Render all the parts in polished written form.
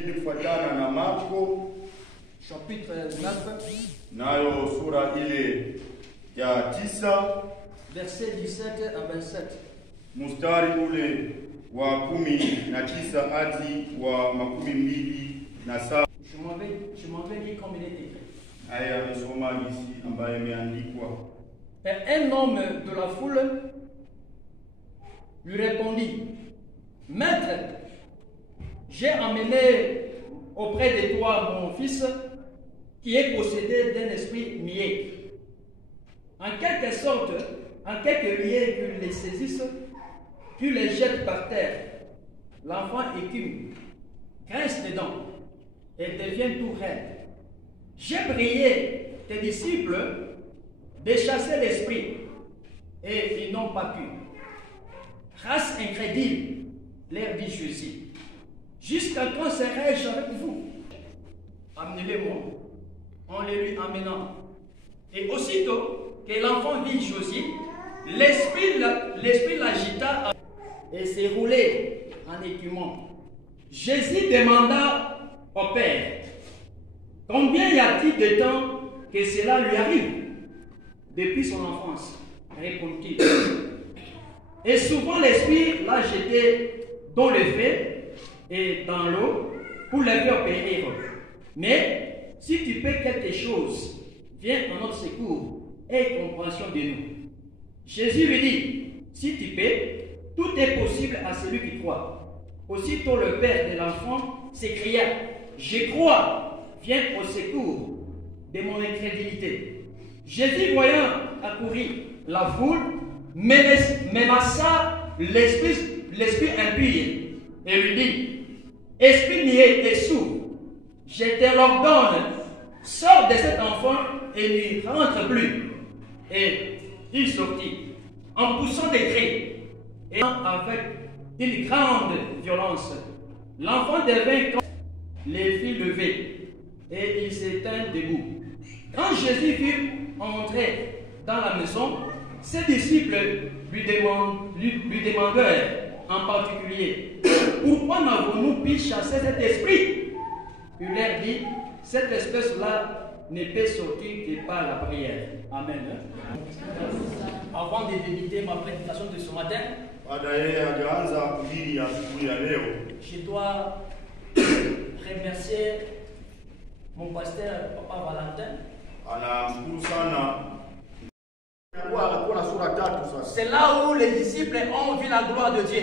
Injili kufuatana na Marko chapitre 9, nayo sura ile ya 9 versets 17 à 27. mstari ule wa 19 hadi wa 27. Je m'en vais lire comme il est écrit. Haya amesoma gisi ambaye imeandikwa. Et un homme de la foule lui répondit, Maître, j'ai amené auprès de toi mon fils qui est possédé d'un esprit niais. En quelque sorte, en quelque lieu tu les saisisses, tu les jettes par terre. L'enfant écume, grince des dents et devient tout raide. J'ai prié tes disciples de chasser l'esprit et ils n'ont pas pu. Race incrédule, leur dit Jésus. Jusqu'à quand serai-je avec vous? Amenez-les-moi. En les lui amenant. Et aussitôt que l'enfant vit Jésus, l'esprit l'agita et s'est roulé en écumant. Jésus demanda au Père, combien y a-t-il de temps que cela lui arrive? Depuis son enfance, répondit-il. Et souvent l'esprit l'a jeté dans le feu et dans l'eau pour le faire périr. Mais si tu peux quelque chose, viens en notre secours et compréhension de nous. Jésus lui dit, si tu peux, tout est possible à celui qui croit. Aussitôt le père de l'enfant s'écria, je crois, viens au secours de mon incrédulité. Jésus, voyant accourir la foule, menaça l'esprit impur et lui dit, esprit niais et sourd, je te l'ordonne, sors de cet enfant et n'y rentre plus. Et il sortit en poussant des cris et avec une grande violence. L'enfant devint comme les filles levées et il s'éteint debout. Quand Jésus fut entré dans la maison, ses disciples lui demandèrent en particulier, pourquoi n'avons-nous pu chasser cet esprit? Il leur dit, cette espèce-là ne peut sortir que par la prière. Amen. Avant de débuter ma prédication de ce matin, je dois remercier mon pasteur, Papa Valentin. C'est là où les disciples ont vu la gloire de Dieu.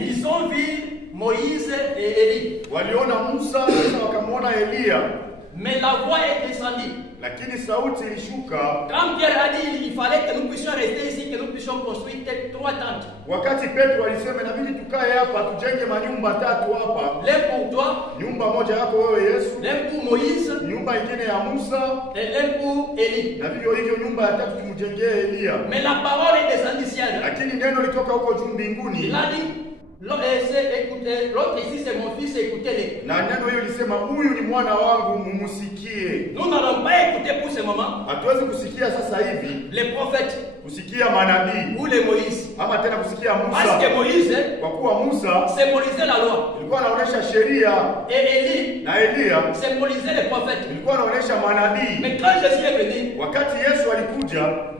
Ils ont vu Moïse et Élie. Mais la voix est descendue. Quand Pierre a dit qu'il fallait que nous puissions rester ici, que nous puissions construire 3 tentes. L'un pour toi, l'un pour Moïse, et l'un pour Élie. Mais la parole est descendue ciel. Il a dit, l'autre ici c'est mon fils, écoutez-les. Nous n'allons pas écouter pour ce moment les prophètes ou les Moïse. Parce que Moïse symbolisait la loi. Et Élie symbolisait les prophètes. Mais quand Jésus est venu,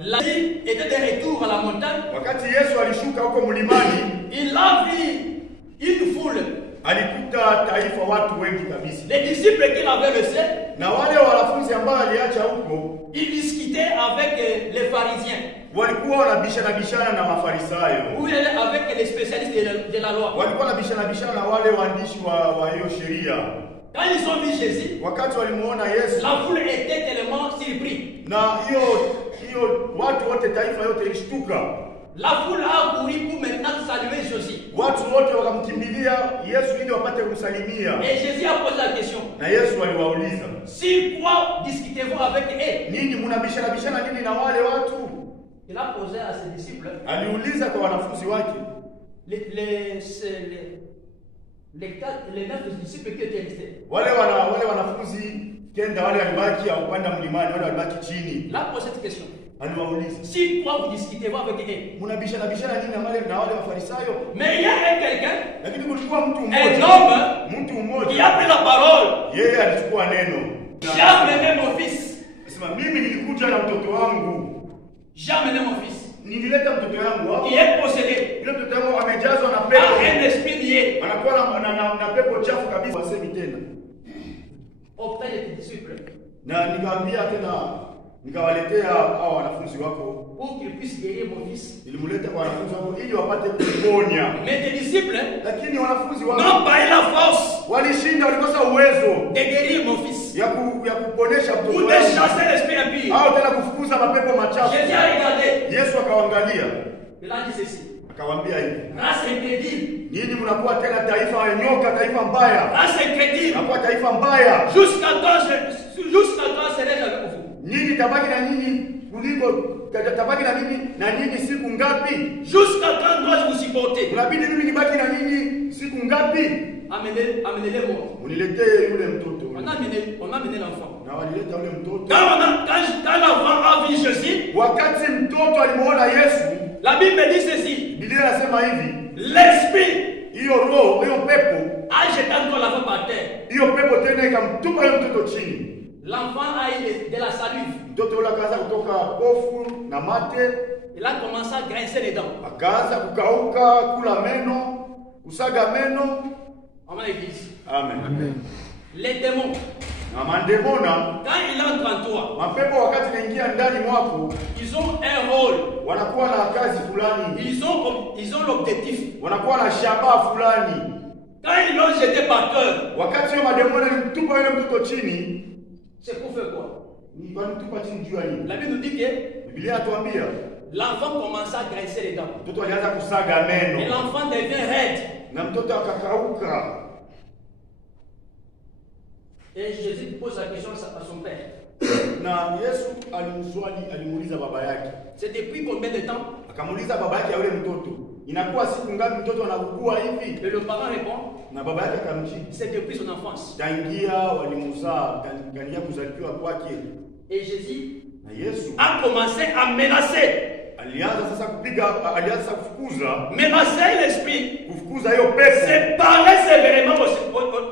la vie était de retour à la montagne. Il a vu une foule. Les disciples qu'il avait laissés, ils discutaient avec les pharisiens. Ou avec les spécialistes de la loi. Quand ils ont vu Jésus, la foule était tellement surprise. La foule a couru pour maintenant saluer Jésus. Et Jésus a posé la question. Si quoi discutez-vous avec eux? Il a posé à ses disciples. Les 9 disciples qui étaient restés. Il a posé cette question. aliwauliza, si toi vous discutez avec eux. mnabishana nini na wale Mafarisayo? Mais il y a quelqu'un, Lakini kulikuwa mtu un mmoja, homme, mtu qui mmoja, a pris la parole. yeye alichukua neno. J'ai amené mon fils. Anasema mimi nilikuja na mtoto wangu. J'ai amené mon fils. Nilileta mtoto wangu hapo. Qui est possédé Yule mtoto wangu amejazwa na par pepo. un esprit lié. Anakuwa na pepo chafu kabisa, wasemi tena. Auprès de tes disciples. Na nikamwambia tena, nikawaletea hao wanafunzi wako Pour qu'ils puissent guérir mon fils. nilimleta kwa wanafunzi wako ili wapate kuponya. Mais tes disciples Lakini wanafunzi wako n'ont pas eu la force walishinda, walikosa uwezo de guérir mon fils. ya kuponesha Ou mtoto de wangu. chasser l'esprit impur. Hao tena kufukuza mapepo machafu. Jésus a regardé. Yesu akawaangalia, Il a dit ceci. akawaambia hivi, Race incrédule. nyinyi mnakuwa tena taifa ya nyoka, taifa mbaya. Race incrédule. Mnakuwa taifa mbaya. Jusqu'à quand serai-je avec vous? Nyinyi tabaki na nyinyi kuliko tabaki na nyinyi siku ngapi? Jusqu'à quand dois-je vous supporter? Unabidi mimi nibaki na nyinyi siku ngapi? Amenez-les-moi. Uniletee yule mtoto. On a amené l'enfant. Na walileta yule mtoto. Quand l'enfant a vu Jésus, Wakati mtoto alimuona Yesu, la Bible dit ceci. Biblia inasema hivi, L'esprit hiyo roho, hiyo pepo, a jeté encore l'enfant par terre. hiyo pepo tena ikamtupa yule mtoto chini. L'enfant a eu de la salive. Mtoto yule akaanza kutoka pofu na mate, Il a commencé à grincer les dents. akaanza kukauka, kula meno, kusaga meno. On va l'église. Amen. Les démons, Na mandemona, quand il entre en toi, mapepo wakati naingia ndani mwako, ils ont un rôle. wanakuwa na kazi fulani, Ils ont l'objectif. wanakuwa na shabaha fulani. Quand ils l'ont jeté par terre, Wakati hiyo mademona ilimtupa yule mtoto chini, c'est pour faire quoi? ni walimtupa chini juu ya nini? La Bible nous dit que Biblia inatuambia l'enfant commença à grincer les dents. mtoto alianza kusaga Et meno l'enfant devient raide. na mtoto akakauka. Et Jésus pose la question à son père. Na Yesu alimuuliza baba yake, C'est depuis combien de temps? akamuuliza baba yake ya yule mtoto, inakuwa siku ngapi mtoto anakukua hivi? Et le parent répond, Na baba yake akamjibu, c'est depuis son enfance. tangia walimuzaa, tangia kuzaliwa kwake. Et Jésus Na Yesu a commencé à menacer. alianza sasa kufukuza l'esprit. kufukuza hiyo pepo. C'est parler sévèrement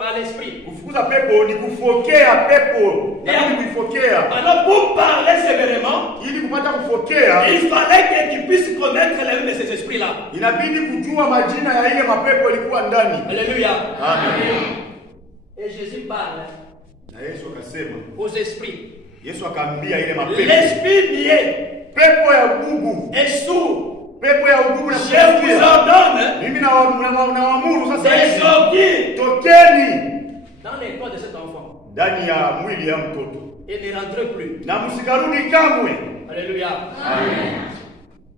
à l'esprit. Kufukuza pepo ni kufokea pepo. Ni kuifokea. Alors pour parler sévèrement, Ili kupata kufokea, il fallait que tu puisses connaître les noms de ces esprits-là. inabidi kujua majina ya ile mapepo ilikuwa ndani. Alléluia. Amen. Et Jésus parle Na Yesu akasema, aux esprits. Yesu akaambia ile mapepo, L'esprit niais pepo ya ugugu, est sourd. pepo ya ugugu na Je vous kusikia. ordonne Mimi nawaamuru sasa de hivi, sortir tokeni dans les corps de cet enfant ndani ya mwili ya mtoto et ne rentrez plus. na msikarudi kamwe. Alléluia. Amen.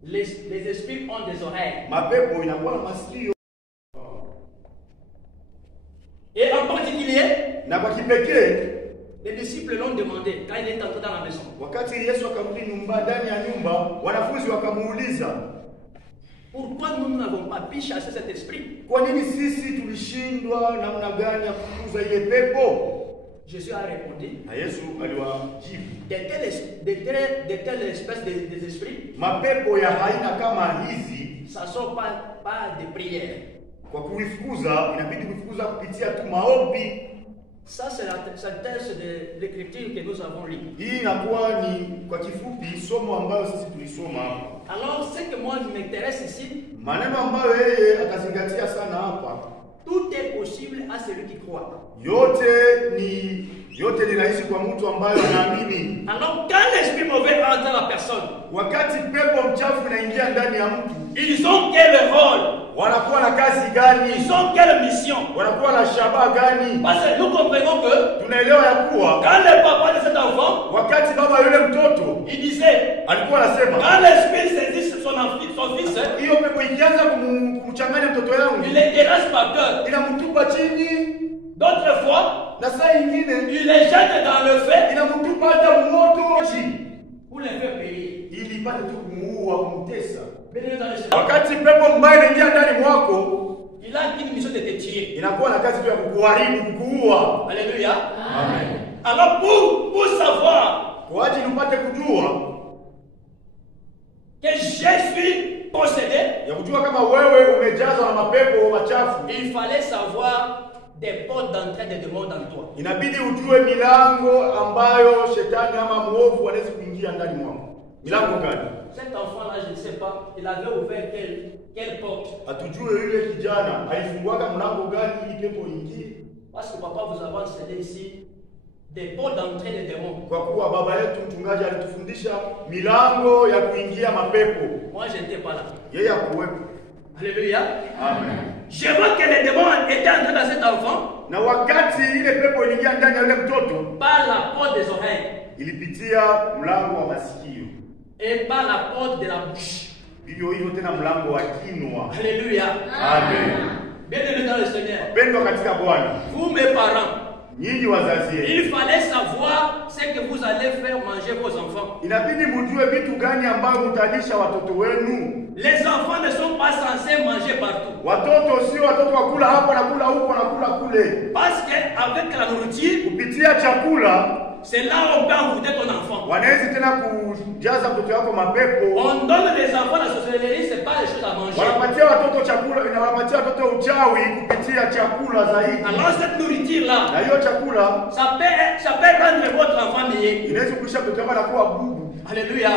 Les esprits ont des oreilles. Mapepo inakuwa na masikio, Et en particulier, na kwa kipekee les disciples l'ont demandé quand il est entré dans la maison. wakati Yesu akarudi ndani ya nyumba, wanafunzi wakamuuliza, Pourquoi nous n'avons pas pu chasser cet esprit? kwa nini sisi tulishindwa namna gani ya kufukuza ile pepo? Jésus a répondu, Na Yesu aliwajibu, de telles espèces des esprits, mapepo ya aina kama hizi, ça ne sort pas de prière. kwa kuifukuza inabidi kuifukuza kupitia tu maombi. Ça, c'est la thèse de l'écriture que nous avons lue. Hii inakuwa ni kwa kifupi somo ambayo sisi tulisoma hapa. Alors, ce que moi je m'intéresse ici, Maneno ambayo yeye akazingatia sana hapa, tout est possible à celui qui croit. yote ni rahisi kwa mtu ambaye anaamini. Alors, quand l'esprit mauvais entre dans la personne, Wakati pepo mchafu inaingia ndani ya mtu, ils ont quel rôle? wanakuwa na kazi gani? Ils ont quelle mission? Wanakuwa na shabaha gani? Parce que nous comprenons que Tunaelewa ya kuwa quand le papa de cet enfant, wakati baba yule mtoto il disait, alikuwa anasema, quand l'esprit saisit son fils, hiyo pepo ikianza kumchanganya mtoto yangu, il les dérange par cœur. inamtupa chini, D'autres fois, na saa nyingine il les jette dans le feu inamtupa hata moto pour les faire payer. ili ipate tu kumuua, kumtesa. Béni dans le Seigneur. Wakati pepo mbaya inaingia ndani mwako, Il a une mission de te tuer. inakuwa na kazi tu ya kukuharibu, kukuua. Alléluia. Amen. Alors pour savoir, Kwa ajili upate kujua, que je suis possédé, ya kujua kama wewe umejazwa na mapepo machafu, il fallait savoir des portes d'entrée des démons dans toi. inabidi ujue milango ambayo shetani ama muovu anaweza kuingia ndani mwako. Milango gani? Cet enfant-là, je ne sais pas, il avait ouvert quelle porte? Atujue yule kijana alifunguaka mlango gani ili pepo ingie. Parce que papa vous avez enseigné ici des portes d'entrée des démons. Kwa kuwa baba yetu mchungaji alitufundisha milango ya kuingia mapepo. Moi, je n'étais pas là. Yeye hakuwepo. Alléluia. Amen. Je vois que les démons étaient entrés dans cet enfant Na wakati ile pepo iliingia ndani ya yule mtoto, par la porte des oreilles ilipitia mlango wa masikio. et par la porte de la bouche. Vivyo hivyo tena mlango wa kinywa. Alléluia. Amen. Bien-aimés dans le Seigneur, Pendwa katika Bwana, vous mes parents, nyinyi wazazi, il fallait savoir ce que vous allez faire manger vos enfants. inabidi mjue vitu gani ambavyo mtalisha watoto wenu. Les enfants ne sont pas censés manger partout. Watoto sio watoto wakula hapa na kula huko na kula kule. Parce qu'avec la nourriture, Kupitia chakula c'est là où on peut envoûter ton enfant. wanaweza tena kujaza mtoto wako mapepo. On donne les enfants à la sorcellerie, c'est pas les choses à manger. Wanapatia watoto chakula, wanapatia watoto uchawi kupitia chakula zaidi. Alors cette nourriture-là, Na hiyo chakula ça peut rendre votre enfant meilleur. inaweza kuisha mtoto wako anakuwa bubu. Alléluia.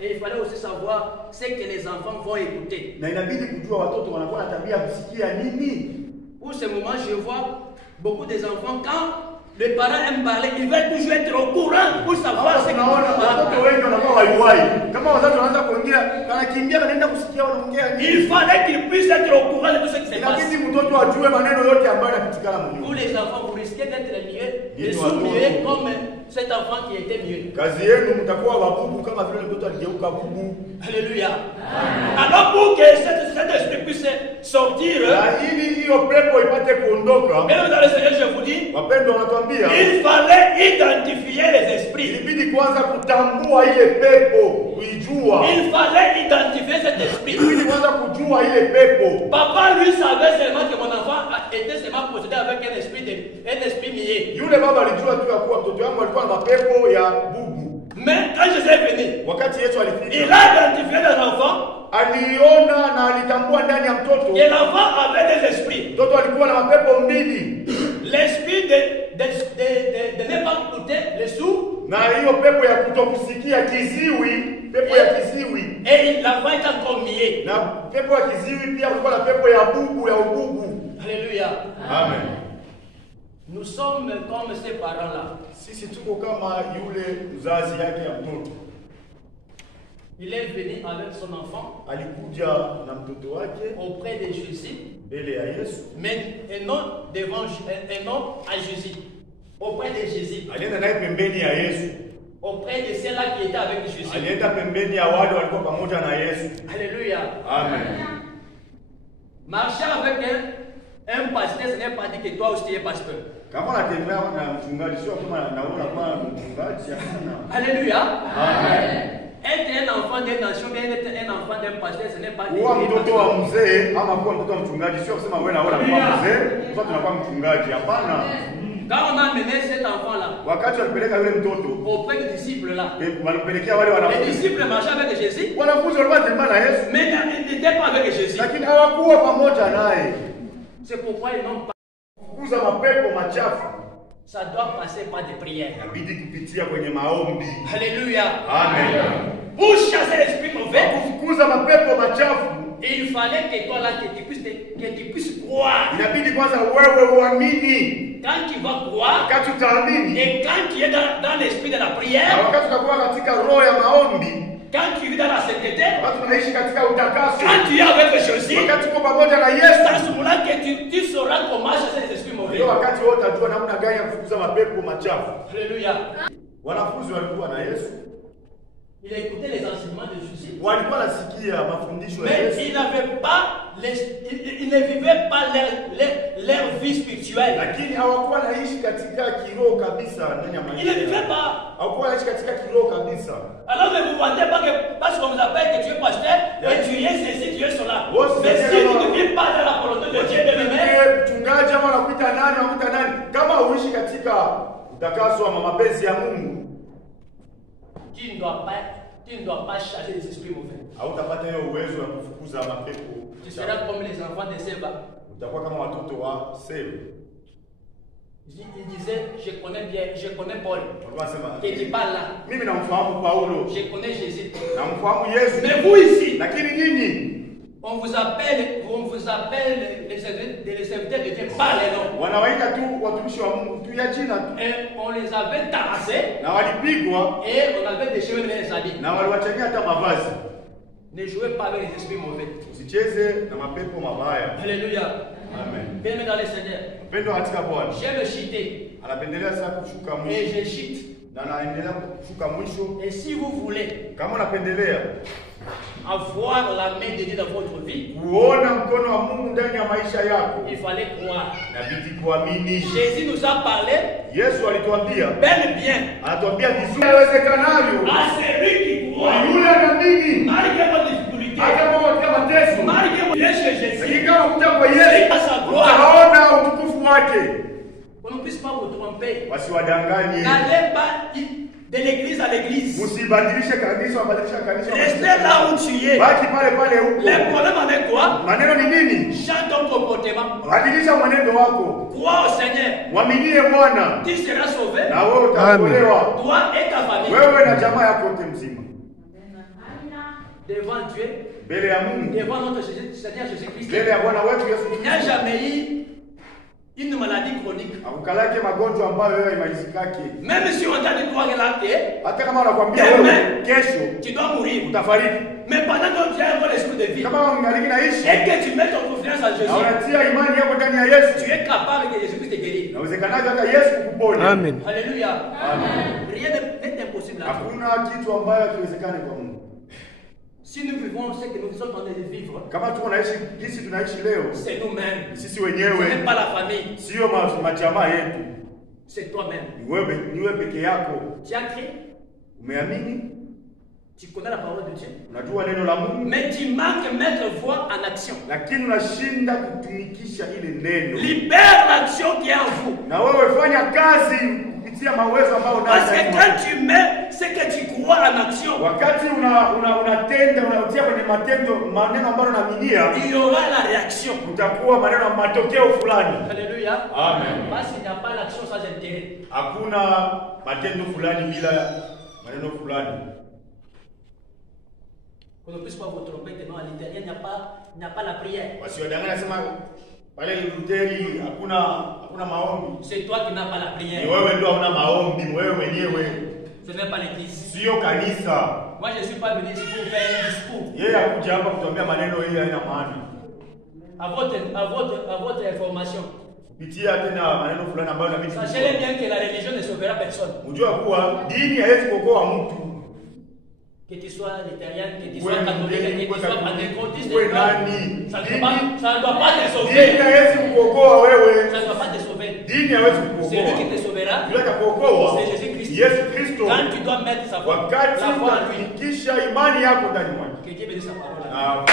Et il fallait aussi savoir ce que les enfants vont écouter. Na inabidi kujua watoto wanakuwa na tabia kusikia nini. Pour ce moment, je vois beaucoup des enfants, quand les parents aiment parler, ils veulent toujours être au courant pour savoir ce qu'ils Tunaona watoto wengi wanakuwa waiwai. Kama wazazi wanaanza kuongea, anakimbia anaenda kusikia wanaongea nini. Il fallait qu'ils puissent être au courant de tout ce qui se passe. Inabidi mtoto ajue maneno yote ambayo yanapitikana Vous mwenyewe. les enfants, vous risquez d'être mieux, Dis-nous les à sous-mieux toi. comme cet enfant qui était mieux. Kazi yenu mtakuwa wabubu kama vile mtoto aligeuka bubu. Alléluia. Alors pour que cet esprit puisse sortir, Na ili hiyo pepo ipate kuondoka, même dans le Seigneur, je vous dis, wapendwa wanatuambia il fallait identifier les esprits. ilibidi kwanza kutambua ile pepo, kuijua. Il fallait identifier cet esprit. Ilibidi kwanza kujua ile pepo. Papa lui savait seulement que mon enfant était seulement possédé avec un esprit niais. Yule baba alijua tu ya kuwa mtoto wangu alikuwa na mapepo ya bubu. Mais quand Jésus est venu, Wakati Yesu il alifika, a identifié l'enfant aliona na alitambua ndani ya mtoto. et l'enfant avait des esprits. Mtoto alikuwa na mapepo mbili. L'esprit de ne pas écouter les sourds Na hiyo pepo ya kutokusikia kiziwi, pepo ya kiziwi. et l'enfant est encore niais. Na pepo ya kiziwi pia kulikuwa na pepo ya bubu, ya ububu. Alléluia. Amen. Nous sommes comme ces parents-là. Sisi tuko kama yule mzazi yake ya mtoto. Il est venu avec son enfant Alikuja na mtoto wake auprès de Jésus, mbele ya Yesu. mais et non à Jésus, auprès de Jésus, Alienda naye pembeni ya Yesu. auprès de ceux-là qui étaient avec Jésus. Alienda pembeni ya wale walikuwa pamoja na Yesu. Alléluia. Amen. Marcher avec un pasteur, ce n'est pas dire que toi aussi tu es pasteur. Kama unatembea na mchungaji sio kama naona kama mchungaji hapana. Alléluia. Amen. Être un enfant d'une nation, bien être un enfant d'un pasteur, ce n'est pas dire Kuwa que tu es mtoto wa pasteur. mzee ama kuwa mtoto wa mchungaji sio kusema wewe naona kuwa mzee, sasa tunakuwa mchungaji. Hapana. Quand on a amené cet enfant-là Wakati walipeleka yule mtoto, auprès des disciples-là, walipelekea wale les wanafunzi. disciples marchaient avec Jésus, Wanafunzi walikuwa wanatembea na Yesu, mais ils n'étaient pas avec Jésus. lakini hawakuwa pamoja naye. C'est pourquoi ils n'ont pas. Kukuza mapepo machafu Ça doit passer par des prières. inabidi kupitia kwenye maombi. Alléluia. Amen. Pour chasser l'esprit mauvais, Kufukuza mapepo machafu il fallait que toi là, que tu puisses croire. inabidi kwanza wewe uamini. Quand tu vas croire, Wakati utaamini et quand tu es dans l'esprit de la na prière, wakati utakuwa katika roho ya maombi, quand tu vis dans la sainteté, wakati tunaishi katika utakaso, quand tu es avec Jésus, wakati uko pamoja na c'est Yesu, à ce moment-là que tu sauras comment chasser les esprits mauvais. ndio wakati wote utajua namna gani ya kufukuza mapepo machafu. Alléluia. Wanafunzi walikuwa na Yesu, Il a écouté les enseignements de Jésus, walikuwa nasikia mafundisho ya mais Yesu, il n'avait pas, il ne vivait pas leur vie spirituelle. lakini hawakuwa naishi katika kiroho kabisa ndani ya Il maisha ne vivait yao. pas. Hawakuwa naishi katika kiroho kabisa. Alors ne vous vantez pas que parce qu'on vous appelle que tu es pasteur, et tu es ceci, tu es cela. Ouais, Mais c'est si bien, tu ne vis pas dans la volonté de Dieu de lui-même, Wewe mchungaji ama unakuita nani, kama uishi katika utakaso wa mapenzi ya Mungu, tu ne dois pas tu ne dois pas chasser les esprits mauvais. hautapata hiyo uwezo wa kufukuza mapepo. Tu seras comme les enfants de Séba. Utakuwa kama watoto wa Seba. Il disait, je connais bien, je connais Paul. Wanasema Qui n'est pas là. mimi namfahamu Paulo. Je connais Jésus. Namfahamu Yesu. Mais vous ici, Lakini nyinyi on vous appelle les serviteurs de Dieu par les noms. wanawaita tu watumishi wa Mungu tu ya jina tu. Et on les avait tassés Na walipigwa et on avait déchiré les habits. na waliwachania hata mavazi. Ne jouez pas avec les esprits mauvais. Usicheze na mapepo mabaya. Alléluia. Amen. Bien-aimé dans les Seigneur. Mpendo katika Bwana. J'aime cheater Anapendelea sana kushuka et mwisho. je cheat. Na anaendelea kushuka mwisho. Et si vous voulez Kama unapendelea avoir la main de Dieu dans votre vie, kuona mkono wa Mungu ndani ya maisha yako, il fallait croire. inabidi kuamini. Jésus nous a parlé Yesu alituambia, bel et bien anatuambia vizuri iwezekanavyo à celui qui kwa croit. yule anaamini, Malgré vos difficultés, hata kama katika mateso, malgré vos chez Jésus, lakini kama kuja kwa c'est Yesu à sa gloire. utaona utukufu wake. On ne puisse pas vous tromper. Wasiwadanganye, N'allez pas de l'église à l'église. msibadilishe kanisa, wabadilisha kanisa. Restez là où tu es. Baki pale pale huko. Le problème avec toi, Maneno ni nini? change ton comportement. Badilisha mwenendo wako, Crois au Seigneur. mwaminie Bwana Tu seras sauvé. na wewe utaokolewa, Toi et ta famille. wewe na jamaa yako yote mzima, Devant Dieu, mbele ya Mungu, devant notre Seigneur Jésus-Christ, mbele ya Bwana wetu Yesu il n'y a Kristo. jamais eu une maladie chronique. Akukalake magonjwa ambayo wewe haimalizikake. Même si on t'a dit toi que là, Hata kama wanakuambia Amen. wewe kesho tu dois mourir. utafariki, Mais pendant que tu as encore l'esprit de vie kama ungaliki naishi et que tu mets ton confiance en na Jésus, unatia imani yako ndani ya tu Yesu, es capable que Jésus-Christ te guérisse. inawezekanaje hata Yesu kukuponya. Amen. Alléluia. Amen. Rien n'est impossible là. Hakuna kitu ambayo hakiwezekani kwa Mungu. Si nous vivons ce que nous sommes en train de vivre, Kama tu unaishi jinsi tunaishi leo, c'est nous-mêmes. sisi Ce n'est wenyewe, pas la famille, sio majamaa yetu, c'est toi-même. ni wewe peke yako. Tu as créé, Umeamini, tu connais la parole de Dieu, unajua neno la Mungu, mais tu manques mettre voix en action. lakini unashinda kutumikisha ile neno. Libère l'action qui est en vous. Na wewe fanya kazi kupitia mawezo ambayo unayo. Parce que quand tu mets ce que tu crois en action, Wakati unatenda unatia kwenye matendo maneno ambayo unaaminia, il y aura la réaction. utakuwa maneno matokeo fulani. Alléluia. Amen. Parce qu'il n'y a pas l'action sans intérêt. Hakuna matendo fulani bila maneno fulani. Qu'on ne puisse pas vous tromper tellement à l'intérieur, il n'y a pas la prière. Wasiwadanganya sema pale Luteri hakuna maombi. C'est toi qui n'as pas la Ni prière. wewe ndio hauna maombi, wewe mwenyewe. Ce n'est pas l'église. Sio kanisa. Moi, je ne suis pas venu ici pour faire un discours. Yeye hakuja hapa kutuambia maneno hili haina maana. À votre information, Kupitia tena maneno fulani ambayo inabidi. sachez bien que la religion ne sauvera personne. Unajua kuwa dini haiwezi kuokoa mtu. Que tu sois luthérien, que tu Ouais, sois catholique, ouais, que tu sois ouais, pentecôtiste, ouais, nani? ça ne doit pas te Dini sauver. haiwezi kuokoa wewe. Ça ne doit pas te sauver. Dini haiwezi Celui qui kuokoa. te sauvera, Yule atakuokoa c'est Jésus-Christ. Yesu Kristo. Quand tu dois mettre sa foi, Wakati la foi en lui, utafikisha imani yako ndani mwake. que Dieu bénisse sa parole. Amen.